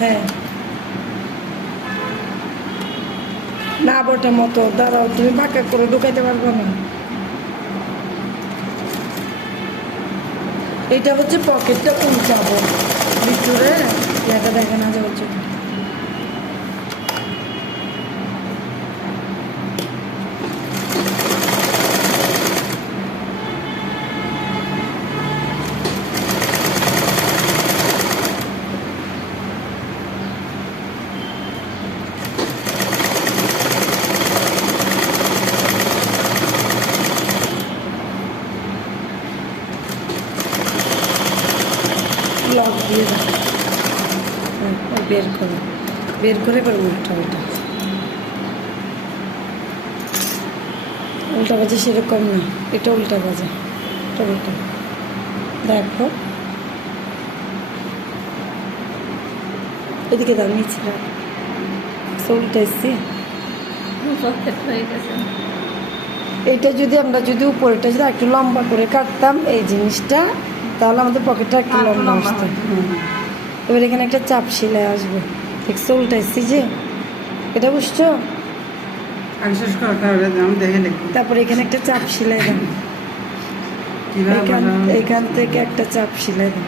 হ্যাঁ না বটার মতো দাঁড়াও, তুমি বাঁকা করে ঢুকাইতে পারবো না। এইটা হচ্ছে পকেটটা উল্টাবো ভিতরে, এটা দেখা না যাওয়ার জন্য। লক দিয়ে দাও, বের করে এবার উল্টা বাজে সেরকম না, এটা উল্টা বাজে, এটা উল্টা দেখো, এদিকে দাও, নিচে দাও, উল্টাইছি। এইটা যদি আমরা উপরেটা যদি একটু লম্বা করে কাটতাম এই জিনিসটা, তাহলে আমাদের পকেটটা একটু লম্বা আসতো। এবার এখানে একটা চাপ সেলাই আসবে, দেখছো উল্টাইছি যে, এটা বুঝছো? তারপরে এখানে একটা চাপ সেলাই দাও, এখান থেকে একটা চাপ সেলাই দাও।